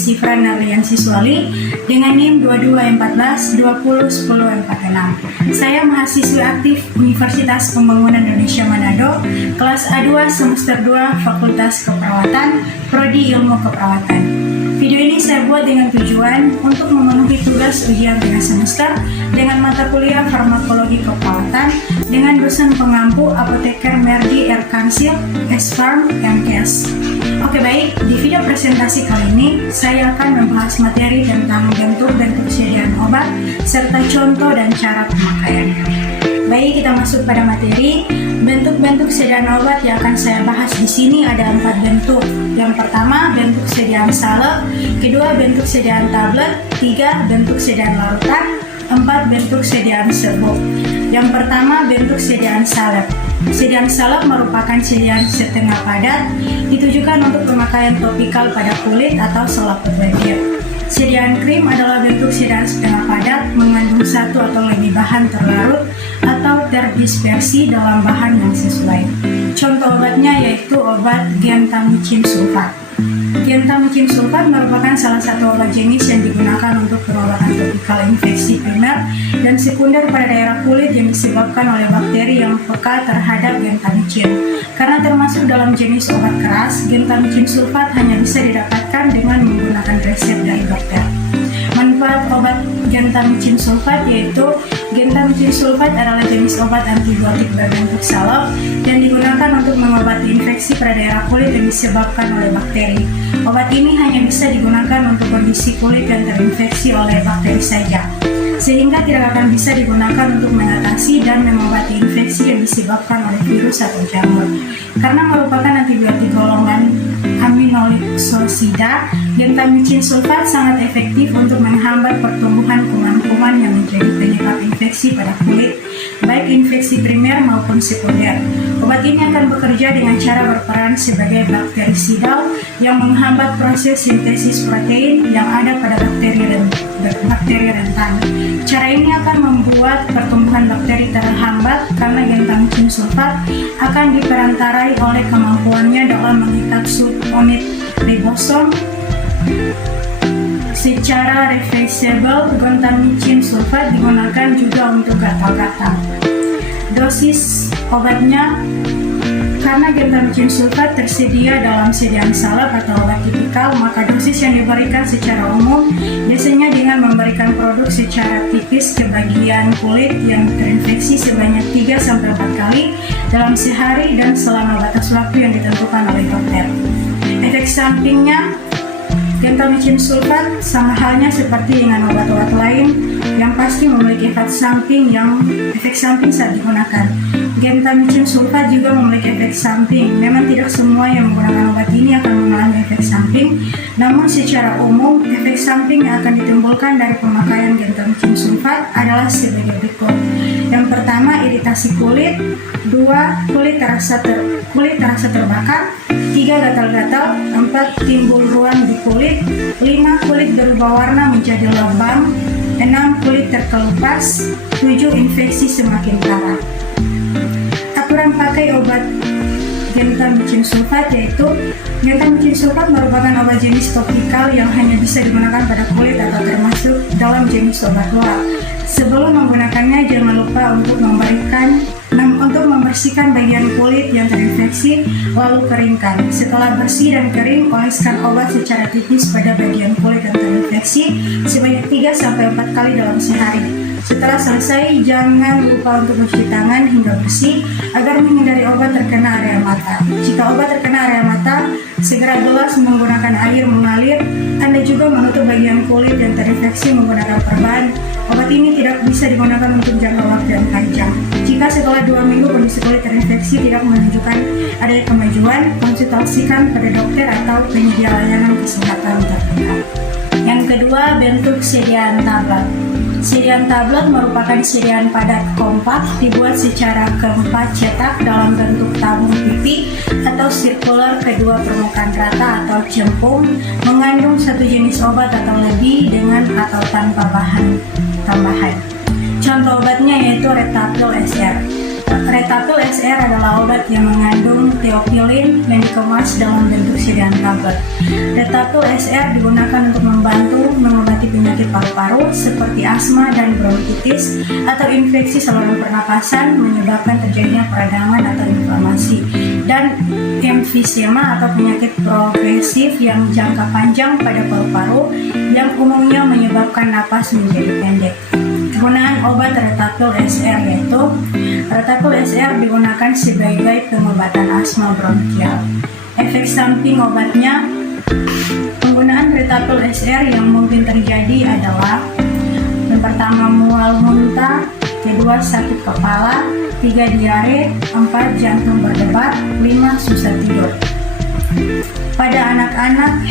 Sifran Narlian Siswali dengan NIM 2214201046. Saya mahasiswi aktif Universitas Pembangunan Indonesia Manado, kelas A2 semester 2 Fakultas Keperawatan, Prodi Ilmu Keperawatan. Video ini saya buat dengan tujuan untuk memenuhi tugas ujian tengah semester dengan mata kuliah Farmakologi Keperawatan dengan dosen pengampu Apoteker Merdi R. Kansil, S.Pharm, M.Kes. Oke baik, di video presentasi kali ini saya akan membahas materi tentang bentuk-bentuk sediaan obat serta contoh dan cara pemakaiannya. Baik, kita masuk pada materi. Bentuk-bentuk sediaan obat yang akan saya bahas di sini ada 4 bentuk. Yang pertama, bentuk sediaan salep, kedua, bentuk sediaan tablet, 3, bentuk sediaan larutan, 4, bentuk sediaan serbuk. Yang pertama, bentuk sediaan salep. Sediaan salep merupakan sediaan setengah padat, ditujukan untuk pemakaian topikal pada kulit atau selaput wajah. Sediaan krim adalah bentuk sediaan setengah padat, mengandung satu atau lebih bahan terlarut atau terdispersi dalam bahan yang sesuai. Contoh obatnya yaitu obat gentamicin sulfat. Gentamicin sulfat merupakan salah satu obat jenis yang digunakan untuk pengobatan topikal infeksi primer dan sekunder pada daerah kulit yang disebabkan oleh bakteri yang peka terhadap gentamicin. Karena termasuk dalam jenis obat keras, gentamicin sulfat hanya bisa didapatkan dengan menggunakan resep dari dokter. Manfaat obat gentamicin sulfat yaitu gentamicin sulfat adalah jenis obat antibiotik berbentuk salep yang digunakan untuk mengobati infeksi pada daerah kulit yang disebabkan oleh bakteri. Obat ini hanya bisa digunakan untuk kondisi kulit yang terinfeksi oleh bakteri saja, sehingga tidak akan bisa digunakan untuk mengatasi dan mengobati infeksi yang disebabkan oleh virus atau jamur. Karena merupakan antibiotik golongan aminoglycosida, gentamicin sulfat sangat efektif untuk menghambat pertumbuhan kuman-kuman yang menjadi penyebab infeksi pada kulit, baik infeksi primer maupun sekunder. Obat ini akan bekerja dengan cara berperan sebagai bakterisidal yang menghambat proses sintesis protein yang ada pada bakteri rentan. Cara ini akan membuat pertumbuhan bakteri terhambat karena gentamicin sulfat akan diperantarai oleh kemampuannya dalam mengikat subunit ribosom secara reversible. Gentamicin sulfat digunakan juga untuk gatal-gatal. Dosis obatnya, karena gentamicin sulfat tersedia dalam sediaan salep atau obat tipikal, maka dosis yang diberikan secara umum biasanya dengan memberikan produk secara tipis ke bagian kulit yang terinfeksi sebanyak 3-4 kali dalam sehari dan selama batas waktu yang ditentukan oleh dokter. Efek sampingnya, gentamicin sulfat sama halnya seperti dengan obat-obat lain yang pasti memiliki efek samping saat digunakan. Gentamicin sulfat juga memiliki efek samping. Memang tidak semua yang menggunakan obat ini akan mengalami efek samping, namun secara umum efek samping yang akan ditimbulkan dari pemakaian gentamicin sulfat adalah sebagai berikut. Yang pertama, iritasi kulit. 2, kulit terasa terbakar. 3, gatal-gatal. 4, timbul ruam di kulit. 5, kulit berubah warna menjadi lebam. 6, kulit terkelupas. 7, infeksi semakin parah. Aturan pakai obat gentamicin sulfat yaitu gentamicin sulfat merupakan obat jenis topikal yang hanya bisa digunakan pada kulit atau termasuk dalam jenis obat luar. Sebelum menggunakannya, jangan lupa untuk membersihkan bagian kulit yang terinfeksi, lalu keringkan. Setelah bersih dan kering, oleskan obat secara tipis pada bagian kulit yang terinfeksi sebanyak 3-4 kali dalam sehari. Setelah selesai, jangan lupa untuk mencuci tangan hingga bersih agar menghindari obat terkena area mata. Jika obat terkena area mata, segera gelas menggunakan air mengalir. Anda juga menutup bagian kulit yang terinfeksi menggunakan perban. Obat ini tidak bisa digunakan untuk jangka waktu yang panjang. Jika setelah 2 minggu kondisi kulit terinfeksi tidak menunjukkan adanya kemajuan, konsultasikan pada dokter atau penyedia layanan kesehatan terdekat. Yang kedua, bentuk sediaan tablet. Sediaan tablet merupakan sediaan padat kompak dibuat secara keempat cetak dalam bentuk tabung pipi atau sirkular kedua permukaan rata atau cempung, mengandung satu jenis obat atau lebih dengan atau tanpa bahan tambahan. Contoh obatnya yaitu Retapil SR. Retapil SR adalah obat yang mengandung theophylline yang dikemas dalam bentuk sediaan tablet. Retapil SR digunakan untuk membantu mengobati penyakit paru-paru seperti asma dan bronkitis atau infeksi saluran pernapasan menyebabkan terjadinya peradangan atau inflamasi, dan emfisema atau penyakit progresif yang jangka panjang pada paru-paru yang umumnya menyebabkan napas menjadi pendek. Penggunaan obat Retapil SR yaitu Retapil SR digunakan sebagai pengobatan asma bronkial. Efek samping obatnya, penggunaan Retapil SR yang mungkin terjadi adalah yang pertama mual muntah, kedua sakit kepala, 3 diare, 4 jantung berdebar, 5 susah tidur. Pada anak-anak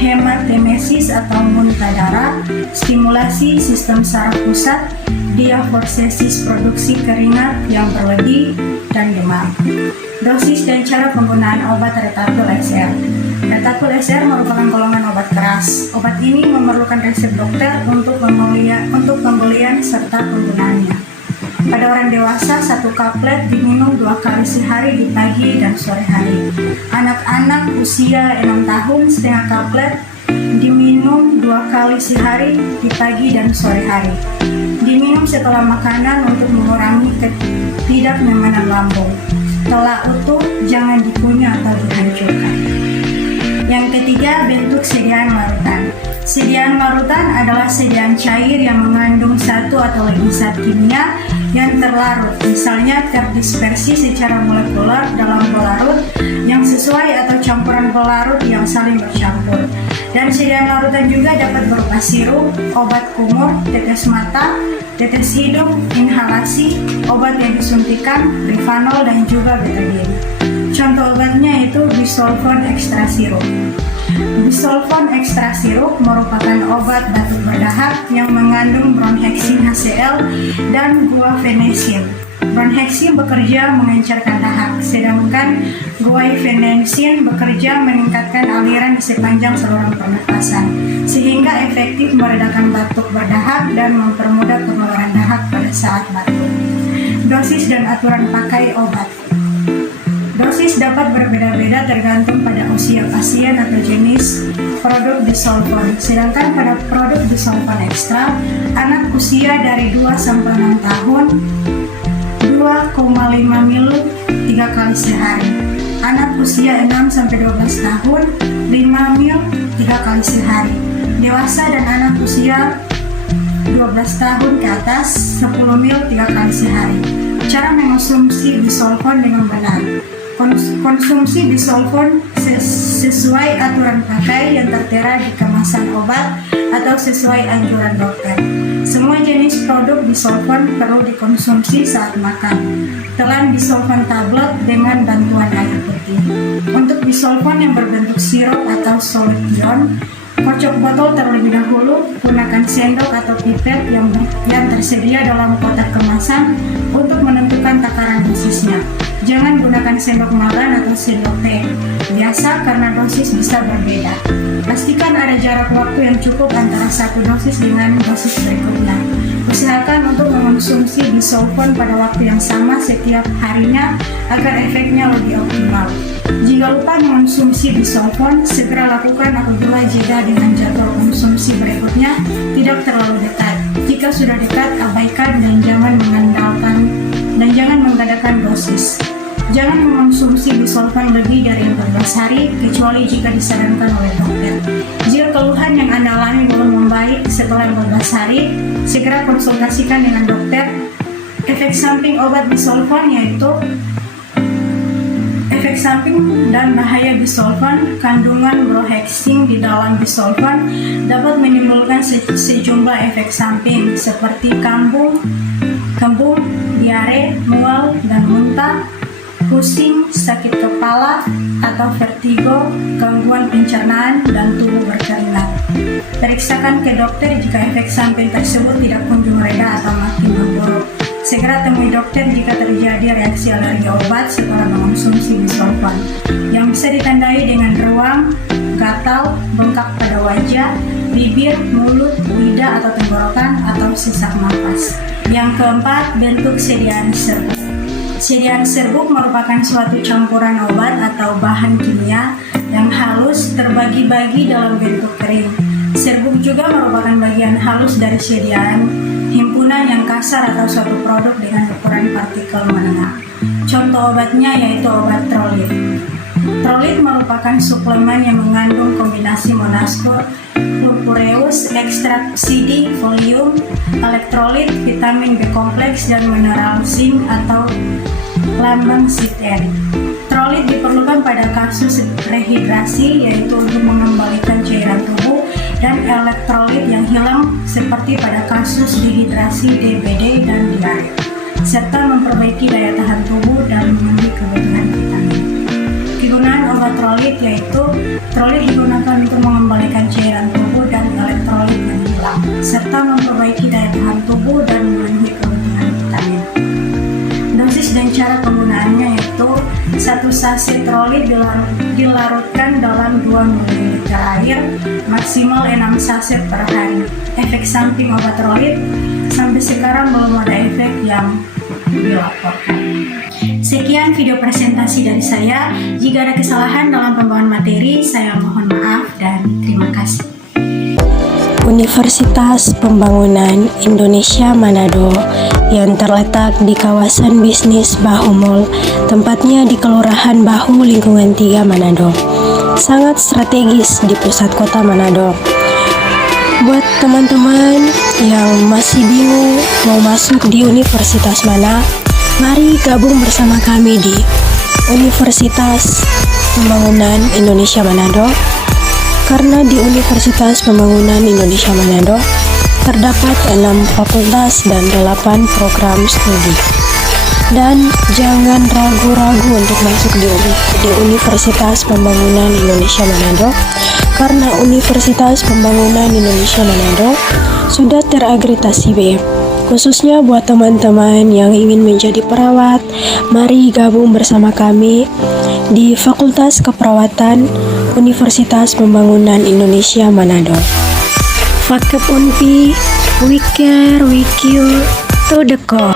hematemesis atau muntah darah, stimulasi sistem saraf pusat, diaforesis produksi keringat yang berlebih, dan demam. Dosis dan cara penggunaan obat Retapil SR. Retapil SR merupakan golongan obat keras. Obat ini memerlukan resep dokter untuk pembelian serta penggunaannya. Pada orang dewasa, 1 kaplet diminum 2 kali sehari di pagi dan sore hari. Anak-anak usia 6 tahun, setengah kaplet diminum 2 kali sehari di pagi dan sore hari. Diminum setelah makanan untuk mengurangi ketidaknyamanan lambung. Telah utuh, jangan dikunyah atau dihancurkan. Yang ketiga, bentuk sediaan larutan. Sediaan larutan adalah sediaan cair yang mengandung satu atau lebih zat kimia yang terlarut, misalnya terdispersi secara molekuler dalam pelarut yang sesuai atau campuran pelarut yang saling bercampur. Dan sediaan larutan juga dapat berupa sirup, obat kumur, tetes mata, tetes hidung, inhalasi, obat yang disuntikan, rivanol, dan juga betadine. Contoh obatnya itu bisolfon ekstra sirup. Bisolfon ekstra sirup merupakan obat batuk berdahak yang mengandung bronhexin HCl dan guaifenesin. Bronhexin bekerja mengencarkan dahak, sedangkan guaifenesin bekerja meningkatkan aliran di sepanjang saluran pernapasan, sehingga efektif meredakan batuk berdahak dan mempermudah pengeluaran dahak pada saat batuk. Dosis dan aturan pakai obat. Dosis dapat berbeda-beda tergantung pada usia pasien atau jenis produk bisolfon. Sedangkan pada produk bisolfon ekstra, anak usia dari 2 sampai 6 tahun 2,5 ml 3 kali sehari. Anak usia 6 sampai 12 tahun 5 ml 3 kali sehari. Dewasa dan anak usia 12 tahun ke atas 10 ml 3 kali sehari. Cara mengonsumsi bisolfon dengan benar. Konsumsi bisolfon sesuai aturan pakai yang tertera di kemasan obat atau sesuai anjuran dokter. Semua jenis produk bisolfon perlu dikonsumsi saat makan. Telan bisolfon tablet dengan bantuan air putih. Untuk bisolfon yang berbentuk sirup atau solution, kocok botol terlebih dahulu, gunakan sendok atau pipet yang tersedia dalam kotak kemasan untuk menentukan takaran dosisnya. Jangan gunakan sendok makan atau sendok teh biasa karena dosis bisa berbeda. Pastikan ada jarak waktu yang cukup antara satu dosis dengan dosis berikutnya. Usahakan untuk mengonsumsi bisolfon pada waktu yang sama setiap harinya agar efeknya lebih optimal. Jika lupa mengonsumsi bisolfon, segera lakukan apabila jeda dengan jadwal konsumsi berikutnya tidak terlalu dekat. Jika sudah dekat, abaikan dan jangan mengadakan dosis. Jangan mengonsumsi bisolfon lebih dari 14 hari kecuali jika disarankan oleh dokter. Jika keluhan yang Anda alami belum membaik setelah 14 hari, segera konsultasikan dengan dokter. Efek samping obat bisolfon yaitu efek samping dan bahaya bisolfon. Kandungan brohexin di dalam bisolfon dapat menimbulkan sejumlah efek samping seperti kembung, diare, mual dan muntah, pusing, sakit kepala atau vertigo, gangguan pencernaan, dan tubuh berkeringat. Periksakan ke dokter jika efek samping tersebut tidak kunjung reda atau makin memburuk. Segera temui dokter jika terjadi reaksi alergi obat setelah mengonsumsi bisolfon, yang bisa ditandai dengan ruam, gatal, bengkak pada wajah, bibir, mulut, lidah atau tenggorokan, atau sesak nafas. Yang keempat, bentuk sediaan serbuk. Sediaan serbuk merupakan suatu campuran obat atau bahan kimia yang halus terbagi-bagi dalam bentuk kering. Serbuk juga merupakan bagian halus dari sediaan himpunan yang kasar atau suatu produk dengan ukuran partikel menengah. Contoh obatnya yaitu obat Trolit. Trolit merupakan suplemen yang mengandung kombinasi monaskur, purpureus, ekstrak CD, folium, elektrolit, vitamin B kompleks, dan mineral zinc atau lambang Citn. Trolit diperlukan pada kasus rehidrasi, yaitu untuk mengembalikan cairan tubuh, dan elektrolit yang hilang seperti pada kasus dehidrasi, DBD, dan diare, serta memperbaiki daya tahan tubuh dan memenuhi kebutuhan vitamin. Kegunaan obat Trolit yaitu Trolit digunakan untuk mengembalikan cairan tubuh dan elektrolit yang hilang, serta memperbaiki daya tahan tubuh dan memenuhi kebutuhan vitamin. Dosis dan cara penggunaannya yaitu 1 saset Trolit dilarutkan dalam 2 ml air, maksimal 6 saset per hari. Efek samping obat Trolit sampai sekarang belum ada efek yang dilaporkan. Sekian video presentasi dari saya. Jika ada kesalahan dalam pembawaan materi, saya mohon maaf dan terima kasih. Universitas Pembangunan Indonesia Manado yang terletak di kawasan bisnis Bahu Mall, tempatnya di Kelurahan Bahu, Lingkungan 3, Manado. Sangat strategis di pusat kota Manado. Buat teman-teman yang masih bingung mau masuk di universitas mana, mari gabung bersama kami di Universitas Pembangunan Indonesia Manado. Karena di Universitas Pembangunan Indonesia Manado terdapat 6 fakultas dan 8 program studi. Dan jangan ragu-ragu untuk masuk di Universitas Pembangunan Indonesia Manado, karena Universitas Pembangunan Indonesia Manado sudah terakreditasi B. Khususnya buat teman-teman yang ingin menjadi perawat, mari gabung bersama kami di Fakultas Keperawatan Universitas Pembangunan Indonesia Manado. Fakep Unpi, we care, we cure, to the core.